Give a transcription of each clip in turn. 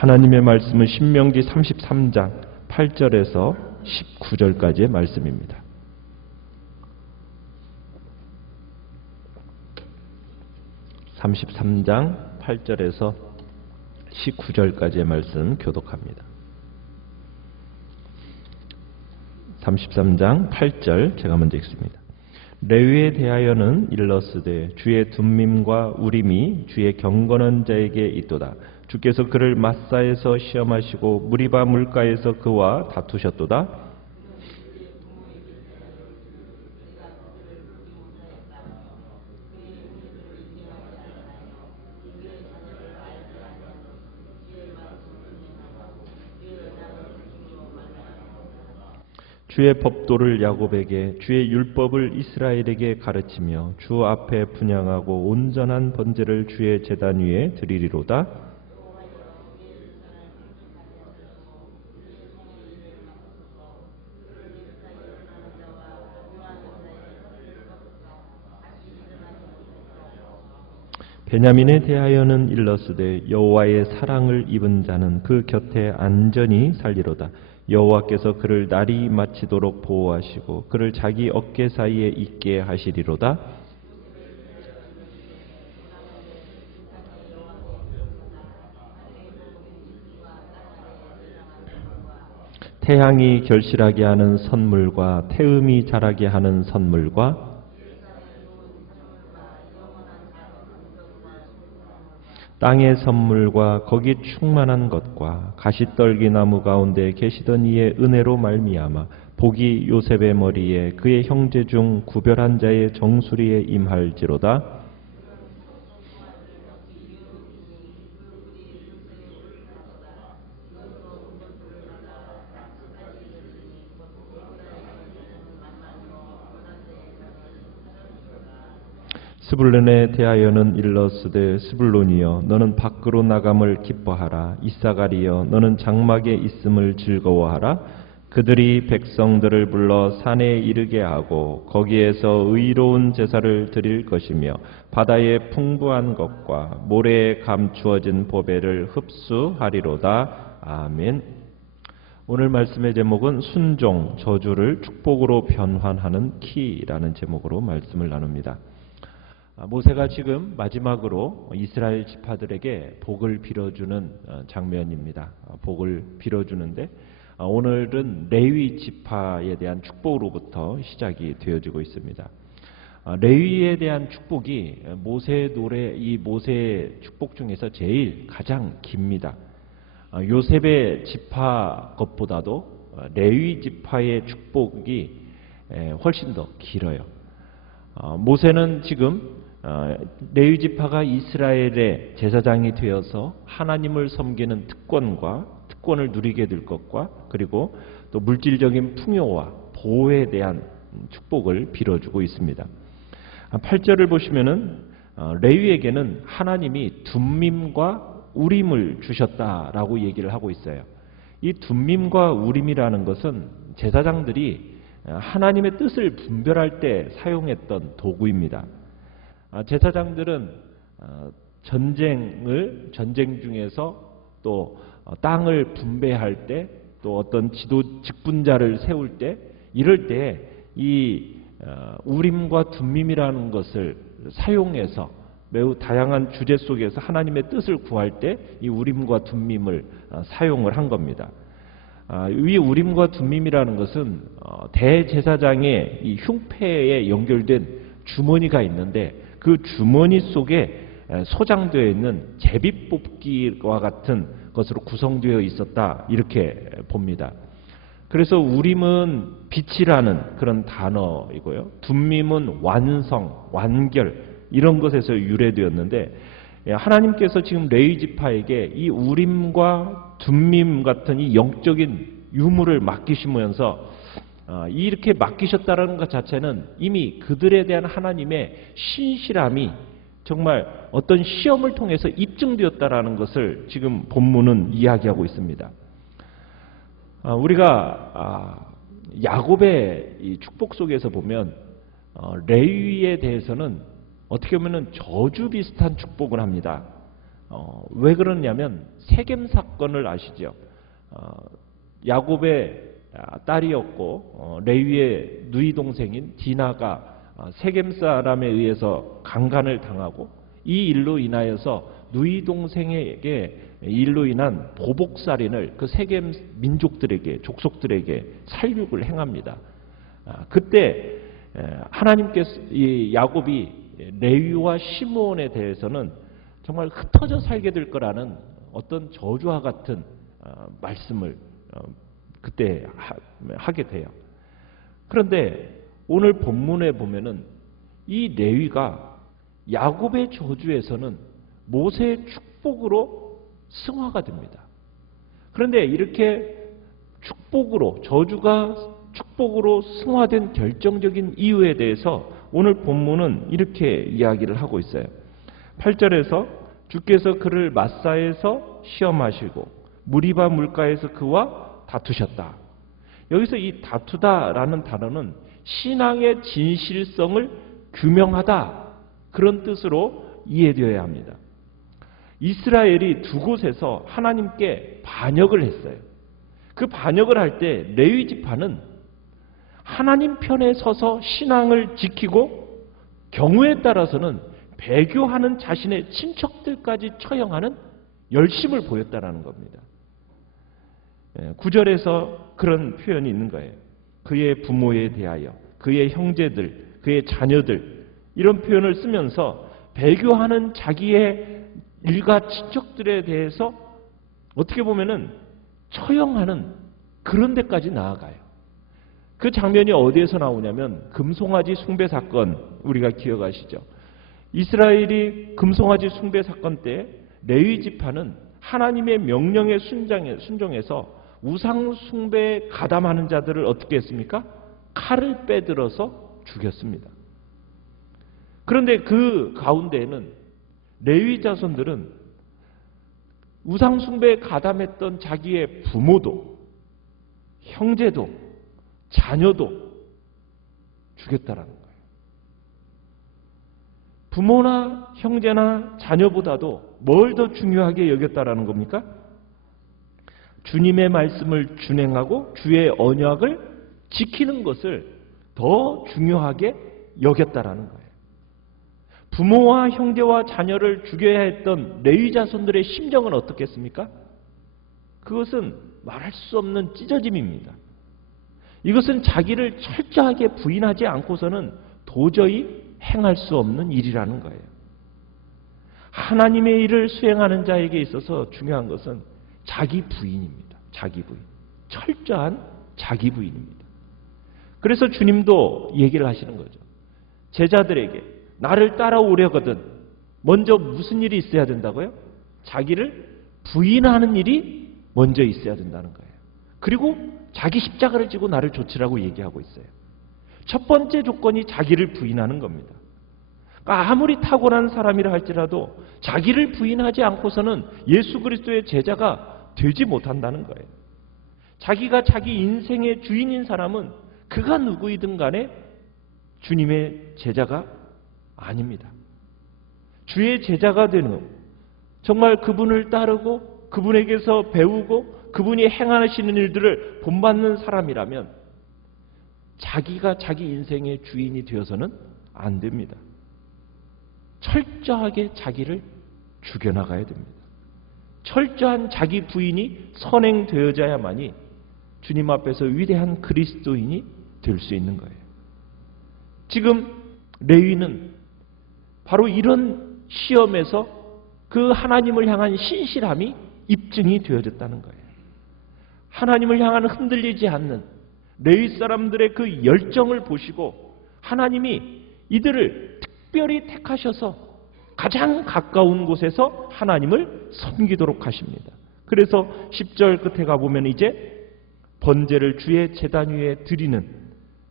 하나님의 말씀은 신명기 33장 8절에서 19절까지의 말씀입니다. (33장) 8절에서 19절까지의 말씀 교독합니다. 33장 8절 제가 먼저 읽습니다. 레위에 대하여는 일러스되 주의 둠밈과 우림이 주의 경건한 자에게 있도다. 주께서 그를 마사에서 시험하시고 무리바 물가에서 그와 다투셨도다. 주의 법도를 야곱에게 주의 율법을 이스라엘에게 가르치며 주 앞에 분향하고 온전한 번제를 주의 제단 위에 드리리로다. 베냐민에 대하여는 일러스되 여호와의 사랑을 입은 자는 그 곁에 안전히 살리로다. 여호와께서 그를 날이 마치도록 보호하시고 그를 자기 어깨 사이에 있게 하시리로다. 태양이 결실하게 하는 선물과 태음이 자라게 하는 선물과 땅의 선물과 거기 충만한 것과 가시떨기 나무 가운데 계시던 이의 은혜로 말미암아 복이 요셉의 머리에 그의 형제 중 구별한 자의 정수리에 임할지로다. 스불론에 대하여는 일러스되 스불론이여 너는 밖으로 나감을 기뻐하라. 이사가리여 너는 장막에 있음을 즐거워하라. 그들이 백성들을 불러 산에 이르게 하고 거기에서 의로운 제사를 드릴 것이며 바다의 풍부한 것과 모래에 감추어진 보배를 흡수하리로다. 아멘. 오늘 말씀의 제목은 순종, 저주를 축복으로 변환하는 키라는 제목으로 말씀을 나눕니다. 모세가 지금 마지막으로 이스라엘 지파들에게 복을 빌어주는 장면입니다. 복을 빌어주는데 오늘은 레위 지파에 대한 축복으로부터 시작이 되어지고 있습니다. 레위에 대한 축복이 이 모세의 축복 중에서 제일 가장 깁니다. 요셉의 지파 것보다도 레위 지파의 축복이 훨씬 더 길어요. 모세는 지금 레위 지파가 이스라엘의 제사장이 되어서 하나님을 섬기는 특권을 누리게 될 것과 그리고 또 물질적인 풍요와 보호에 대한 축복을 빌어주고 있습니다. 8절을 보시면은 레위에게는 하나님이 둠밈과 우림을 주셨다라고 얘기를 하고 있어요. 이 둠밈과 우림이라는 것은 제사장들이 하나님의 뜻을 분별할 때 사용했던 도구입니다. 제사장들은 전쟁 중에서 또 땅을 분배할 때 또 어떤 직분자를 세울 때 이럴 때 이 우림과 둠밈이라는 것을 사용해서 매우 다양한 주제 속에서 하나님의 뜻을 구할 때 이 우림과 둠밈을 사용을 한 겁니다. 이 우림과 둠밈이라는 것은 대제사장의 이 흉패에 연결된 주머니가 있는데 그 주머니 속에 소장되어 있는 제비뽑기와 같은 것으로 구성되어 있었다 이렇게 봅니다. 그래서 우림은 빛이라는 그런 단어이고요. 둠밈은 완성, 완결 이런 것에서 유래되었는데 하나님께서 지금 레위 지파에게 이 우림과 둠밈 같은 이 영적인 유물을 맡기시면서 이렇게 맡기셨다는 것 자체는 이미 그들에 대한 하나님의 신실함이 정말 어떤 시험을 통해서 입증되었다라는 것을 지금 본문은 이야기하고 있습니다. 우리가 야곱의 이 축복 속에서 보면 레위에 대해서는 어떻게 보면 저주 비슷한 축복을 합니다. 왜 그러냐면 세겜 사건을 아시죠? 야곱의 딸이었고 레위의 누이 동생인 디나가 세겜 사람에 의해서 강간을 당하고 이 일로 인하여서 누이 동생에게 일로 인한 보복살인을 그 세겜 민족들에게 족속들에게 살육을 행합니다. 그때 하나님께서 이 야곱이 레위와 시므온에 대해서는 정말 흩어져 살게 될 거라는 어떤 저주와 같은 말씀을 그때 하게 돼요. 그런데 오늘 본문에 보면은 이 레위가 야곱의 저주에서는 모세의 축복으로 승화가 됩니다. 그런데 이렇게 축복으로 저주가 축복으로 승화된 결정적인 이유에 대해서 오늘 본문은 이렇게 이야기를 하고 있어요. 8절에서 주께서 그를 마사에서 시험하시고 무리바 물가에서 그와 다투셨다. 여기서 이 다투다라는 단어는 신앙의 진실성을 규명하다 그런 뜻으로 이해되어야 합니다. 이스라엘이 두 곳에서 하나님께 반역을 했어요. 그 반역을 할 때 레위 지파는 하나님 편에 서서 신앙을 지키고 경우에 따라서는 배교하는 자신의 친척들까지 처형하는 열심을 보였다라는 겁니다. 9절에서 그런 표현이 있는 거예요. 그의 부모에 대하여, 그의 형제들, 그의 자녀들 이런 표현을 쓰면서 배교하는 자기의 일가 친척들에 대해서 어떻게 보면은 처형하는 그런 데까지 나아가요. 그 장면이 어디에서 나오냐면 금송아지 숭배 사건 우리가 기억하시죠? 이스라엘이 금송아지 숭배 사건 때 레위 지파는 하나님의 명령에 순종해서 우상 숭배에 가담하는 자들을 어떻게 했습니까? 칼을 빼들어서 죽였습니다. 그런데 그 가운데에는 레위 자손들은 우상 숭배에 가담했던 자기의 부모도 형제도 자녀도 죽였다라는 거예요. 부모나 형제나 자녀보다도 뭘 더 중요하게 여겼다라는 겁니까? 주님의 말씀을 준행하고 주의 언약을 지키는 것을 더 중요하게 여겼다라는 거예요. 부모와 형제와 자녀를 죽여야 했던 레위 자손들의 심정은 어떻겠습니까? 그것은 말할 수 없는 찢어짐입니다. 이것은 자기를 철저하게 부인하지 않고서는 도저히 행할 수 없는 일이라는 거예요. 하나님의 일을 수행하는 자에게 있어서 중요한 것은 자기 부인입니다. 자기 부인. 철저한 자기 부인입니다. 그래서 주님도 얘기를 하시는 거죠. 제자들에게 나를 따라오려거든 먼저 무슨 일이 있어야 된다고요? 자기를 부인하는 일이 먼저 있어야 된다는 거예요. 그리고 자기 십자가를 지고 나를 좇으라고 얘기하고 있어요. 첫 번째 조건이 자기를 부인하는 겁니다. 그러니까 아무리 탁월한 사람이라 할지라도 자기를 부인하지 않고서는 예수 그리스도의 제자가 되지 못한다는 거예요. 자기가 자기 인생의 주인인 사람은 그가 누구이든 간에 주님의 제자가 아닙니다. 주의 제자가 되는 정말 그분을 따르고 그분에게서 배우고 그분이 행하시는 일들을 본받는 사람이라면 자기가 자기 인생의 주인이 되어서는 안 됩니다. 철저하게 자기를 죽여나가야 됩니다. 철저한 자기 부인이 선행되어져야만이 주님 앞에서 위대한 그리스도인이 될 수 있는 거예요. 지금 레위는 바로 이런 시험에서 그 하나님을 향한 신실함이 입증이 되어졌다는 거예요. 하나님을 향한 흔들리지 않는 레위 사람들의 그 열정을 보시고 하나님이 이들을 특별히 택하셔서 가장 가까운 곳에서 하나님을 섬기도록 하십니다. 그래서 10절 끝에 가보면 이제 번제를 주의 제단 위에 드리는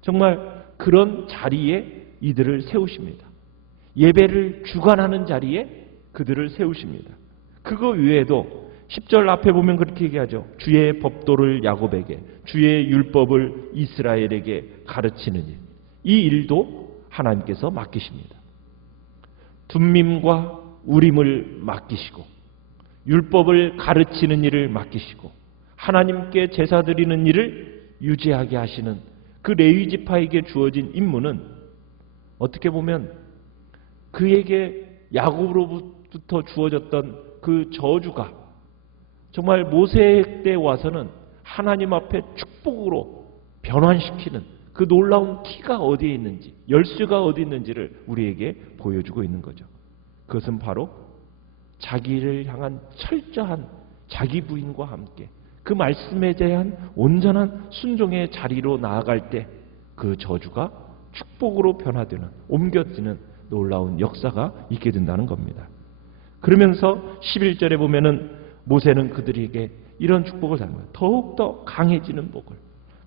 정말 그런 자리에 이들을 세우십니다. 예배를 주관하는 자리에 그들을 세우십니다. 그거 외에도 10절 앞에 보면 그렇게 얘기하죠. 주의 법도를 야곱에게, 주의 율법을 이스라엘에게 가르치는 일. 이 일도 하나님께서 맡기십니다. 둠밈과 우림을 맡기시고 율법을 가르치는 일을 맡기시고 하나님께 제사 드리는 일을 유지하게 하시는 그 레위 지파에게 주어진 임무는 어떻게 보면 그에게 야곱으로부터 주어졌던 그 저주가 정말 모세 때 와서는 하나님 앞에 축복으로 변환시키는 그 놀라운 키가 어디에 있는지, 열쇠가 어디 있는지를 우리에게 보여주고 있는 거죠. 그것은 바로 자기를 향한 철저한 자기 부인과 함께 그 말씀에 대한 온전한 순종의 자리로 나아갈 때 그 저주가 축복으로 변화되는, 옮겨지는 놀라운 역사가 있게 된다는 겁니다. 그러면서 11절에 보면은 모세는 그들에게 이런 축복을 당합니다. 더욱더 강해지는 복을,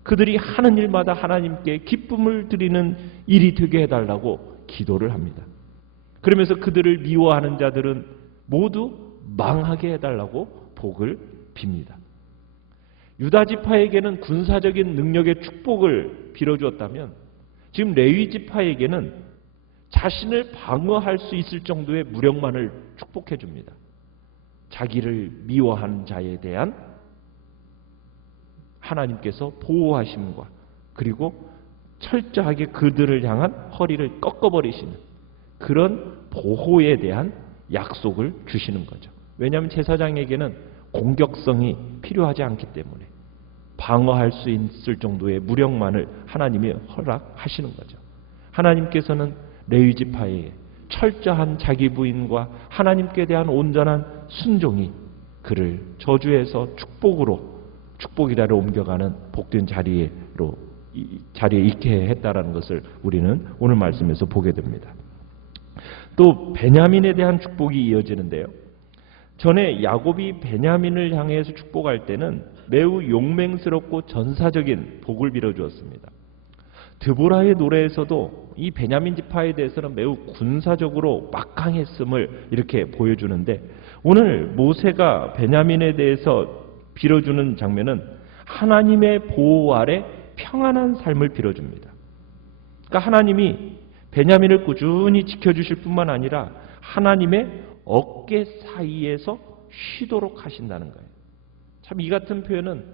그들이 하는 일마다 하나님께 기쁨을 드리는 일이 되게 해달라고 기도를 합니다. 그러면서 그들을 미워하는 자들은 모두 망하게 해달라고 복을 빕니다. 유다 지파에게는 군사적인 능력의 축복을 빌어주었다면 지금 레위 지파에게는 자신을 방어할 수 있을 정도의 무력만을 축복해 줍니다. 자기를 미워하는 자에 대한 하나님께서 보호하심과 그리고 철저하게 그들을 향한 허리를 꺾어버리시는 그런 보호에 대한 약속을 주시는 거죠. 왜냐하면 제사장에게는 공격성이 필요하지 않기 때문에 방어할 수 있을 정도의 무력만을 하나님이 허락하시는 거죠. 하나님께서는 레위 지파의 철저한 자기 부인과 하나님께 대한 온전한 순종이 그를 저주에서 축복이라로 옮겨가는 복된 자리에 있게 했다라는 것을 우리는 오늘 말씀에서 보게 됩니다. 또 베냐민에 대한 축복이 이어지는데요. 전에 야곱이 베냐민을 향해서 축복할 때는 매우 용맹스럽고 전사적인 복을 빌어주었습니다. 드보라의 노래에서도 이 베냐민 지파에 대해서는 매우 군사적으로 막강했음을 이렇게 보여주는데 오늘 모세가 베냐민에 대해서 빌어주는 장면은 하나님의 보호 아래 평안한 삶을 빌어줍니다. 그러니까 하나님이 베냐민을 꾸준히 지켜주실 뿐만 아니라 하나님의 어깨 사이에서 쉬도록 하신다는 거예요. 참 이 같은 표현은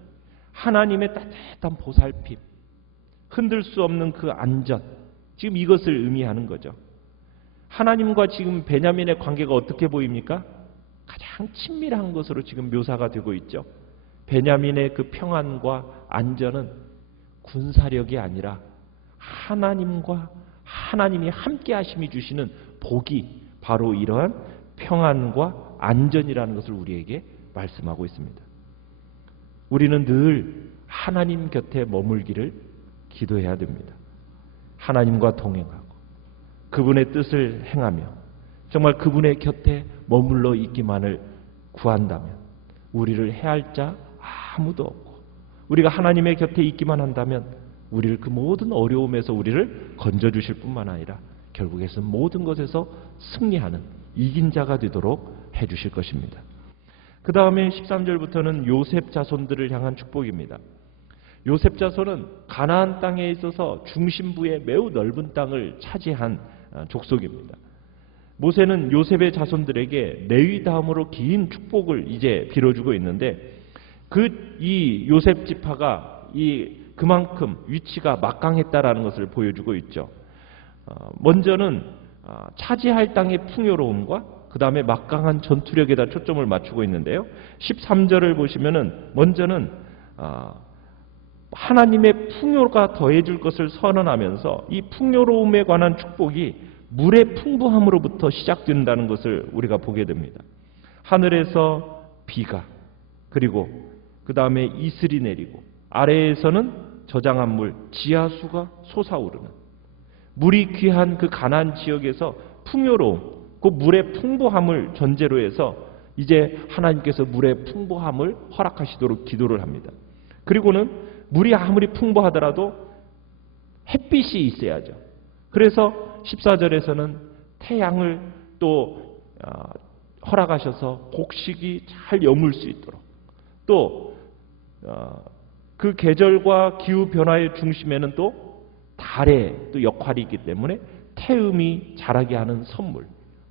하나님의 따뜻한 보살핌, 흔들 수 없는 그 안전, 지금 이것을 의미하는 거죠. 하나님과 지금 베냐민의 관계가 어떻게 보입니까? 가장 친밀한 것으로 지금 묘사가 되고 있죠. 베냐민의 그 평안과 안전은 군사력이 아니라 하나님이 함께 하심이 주시는 복이 바로 이러한 평안과 안전이라는 것을 우리에게 말씀하고 있습니다. 우리는 늘 하나님 곁에 머물기를 기도해야 됩니다. 하나님과 동행하고 그분의 뜻을 행하며 정말 그분의 곁에 머물러 있기만을 구한다면 우리를 해할 자 아무도 없고 우리가 하나님의 곁에 있기만 한다면 우리를 그 모든 어려움에서 우리를 건져주실 뿐만 아니라 결국에는 모든 것에서 승리하는 이긴 자가 되도록 해주실 것입니다. 그 다음에 13절부터는 요셉 자손들을 향한 축복입니다. 요셉 자손은 가나안 땅에 있어서 중심부의 매우 넓은 땅을 차지한 족속입니다. 모세는 요셉의 자손들에게 레위 다음으로 긴 축복을 이제 빌어주고 있는데 이 요셉 지파가 그만큼 위치가 막강했다라는 것을 보여주고 있죠. 먼저는 차지할 땅의 풍요로움과 그 다음에 막강한 전투력에다 초점을 맞추고 있는데요. 13절을 보시면은 먼저는 하나님의 풍요가 더해질 것을 선언하면서 이 풍요로움에 관한 축복이 물의 풍부함으로부터 시작된다는 것을 우리가 보게 됩니다. 하늘에서 비가 그리고 그 다음에 이슬이 내리고 아래에서는 저장한 물 지하수가 솟아오르는 물이 귀한 그 가나안 지역에서 풍요로움 그 물의 풍부함을 전제로 해서 이제 하나님께서 물의 풍부함을 허락하시도록 기도를 합니다. 그리고는 물이 아무리 풍부하더라도 햇빛이 있어야죠. 그래서 14절에서는 태양을 또 허락하셔서 곡식이 잘 여물 수 있도록 또 그 계절과 기후 변화의 중심에는 또 달의 또 역할이 있기 때문에 태음이 자라게 하는 선물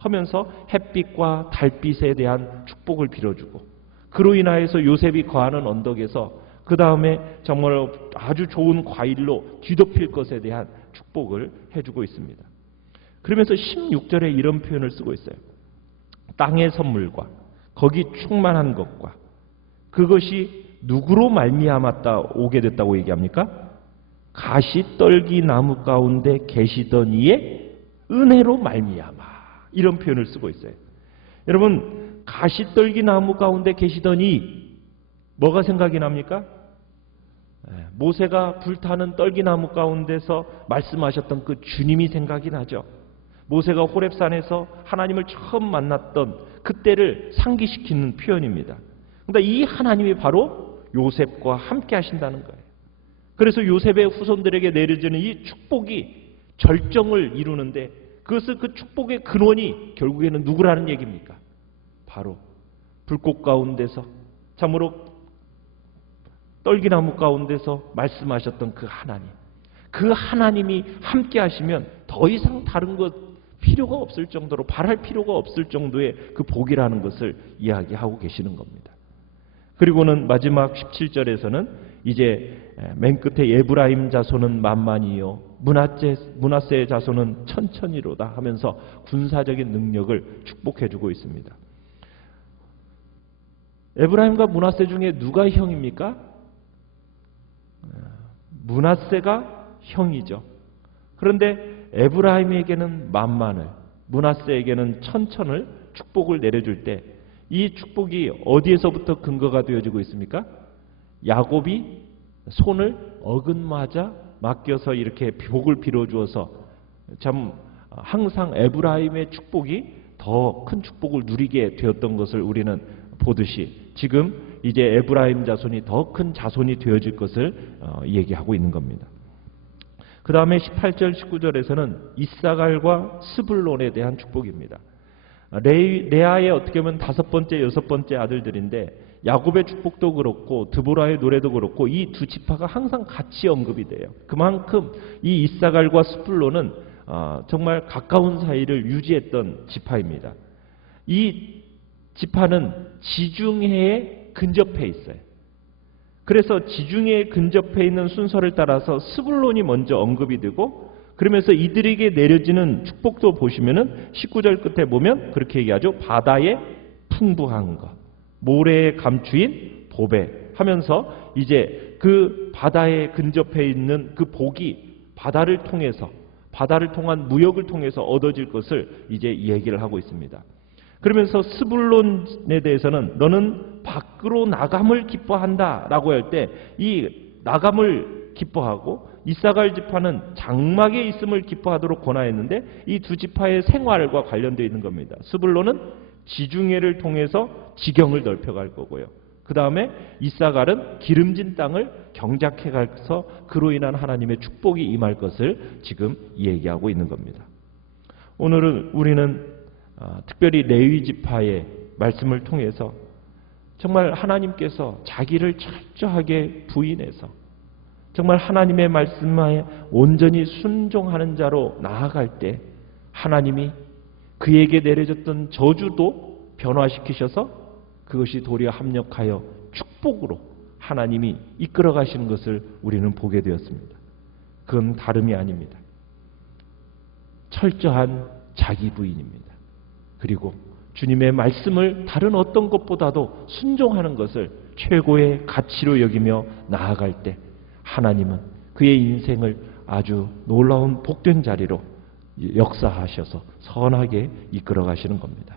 하면서 햇빛과 달빛에 대한 축복을 빌어주고, 그로 인하여서 요셉이 거하는 언덕에서 그 다음에 정말 아주 좋은 과일로 뒤덮일 것에 대한 축복을 해주고 있습니다. 그러면서 16절에 이런 표현을 쓰고 있어요. 땅의 선물과 거기 충만한 것과 그것이 누구로 말미암았다 오게 됐다고 얘기합니까? 가시떨기 나무 가운데 계시던 이의 은혜로 말미암아, 이런 표현을 쓰고 있어요. 여러분, 가시떨기 나무 가운데 계시던 이, 뭐가 생각이 납니까? 모세가 불타는 떨기나무 가운데서 말씀하셨던 그 주님이 생각이 나죠. 모세가 호렙산에서 하나님을 처음 만났던 그때를 상기시키는 표현입니다. 그러니까 이 하나님이 바로 요셉과 함께 하신다는 거예요. 그래서 요셉의 후손들에게 내려지는 이 축복이 절정을 이루는데, 그것을 그 축복의 근원이 결국에는 누구라는 얘기입니까? 바로 불꽃 가운데서, 참으로 떨기나무 가운데서 말씀하셨던 그 하나님, 그 하나님이 함께 하시면 더 이상 다른 것 필요가 없을 정도로, 바랄 필요가 없을 정도의 그 복이라는 것을 이야기하고 계시는 겁니다. 그리고는 마지막 17절에서는 이제 맨 끝에 에브라임 자손은 만만이요 므낫세의 자손은 천천히로다 하면서 군사적인 능력을 축복해주고 있습니다. 에브라임과 므낫세 중에 누가 형입니까? 므낫세가 형이죠. 그런데 에브라임에게는 만만을, 므낫세에게는 천천을 축복을 내려줄 때 이 축복이 어디에서부터 근거가 되어지고 있습니까? 야곱이 손을 어긋맞아 맡겨서 이렇게 복을 빌어주어서 참 항상 에브라임의 축복이 더 큰 축복을 누리게 되었던 것을 우리는 보듯이, 지금 이제 에브라임 자손이 더 큰 자손이 되어질 것을 얘기하고 있는 겁니다. 그 다음에 18절 19절에서는 이사갈과 스불론에 대한 축복입니다. 레아의 어떻게 보면 5번째 6번째 아들들인데, 야곱의 축복도 그렇고 드보라의 노래도 그렇고 이 두 지파가 항상 같이 언급이 돼요. 그만큼 이 이사갈과 스불론은 정말 가까운 사이를 유지했던 지파입니다. 이 지파는 지중해에 근접해 있어요. 그래서 지중해에 근접해 있는 순서를 따라서 스불론이 먼저 언급이 되고, 그러면서 이들에게 내려지는 축복도 보시면은 19절 끝에 보면 그렇게 얘기하죠. 바다의 풍부한 것, 모래에 감추인 보배 하면서 이제 그 바다에 근접해 있는 그 복이 바다를 통해서, 바다를 통한 무역을 통해서 얻어질 것을 이제 얘기를 하고 있습니다. 그러면서 스불론에 대해서는 너는 밖으로 나감을 기뻐한다 라고 할 때 이 나감을 기뻐하고, 이사갈 지파는 장막에 있음을 기뻐하도록 권하였는데 이 두 지파의 생활과 관련되어 있는 겁니다. 스불론은 지중해를 통해서 지경을 넓혀갈 거고요. 그 다음에 이사갈은 기름진 땅을 경작해 가서 그로 인한 하나님의 축복이 임할 것을 지금 얘기하고 있는 겁니다. 오늘은 우리는 특별히 레위 지파의 말씀을 통해서 정말 하나님께서 자기를 철저하게 부인해서 정말 하나님의 말씀에 온전히 순종하는 자로 나아갈 때 하나님이 그에게 내려졌던 저주도 변화시키셔서 그것이 도리어 합력하여 축복으로 하나님이 이끌어 가시는 것을 우리는 보게 되었습니다. 그건 다름이 아닙니다. 철저한 자기 부인입니다. 그리고 주님의 말씀을 다른 어떤 것보다도 순종하는 것을 최고의 가치로 여기며 나아갈 때 하나님은 그의 인생을 아주 놀라운 복된 자리로 역사하셔서 선하게 이끌어 가시는 겁니다.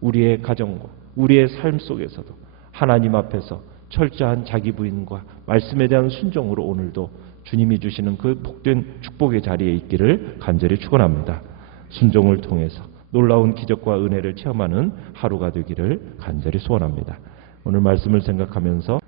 우리의 가정과 우리의 삶 속에서도 하나님 앞에서 철저한 자기 부인과 말씀에 대한 순종으로 오늘도 주님이 주시는 그 복된 축복의 자리에 있기를 간절히 축원합니다. 순종을 통해서 놀라운 기적과 은혜를 체험하는 하루가 되기를 간절히 소원합니다. 오늘 말씀을 생각하면서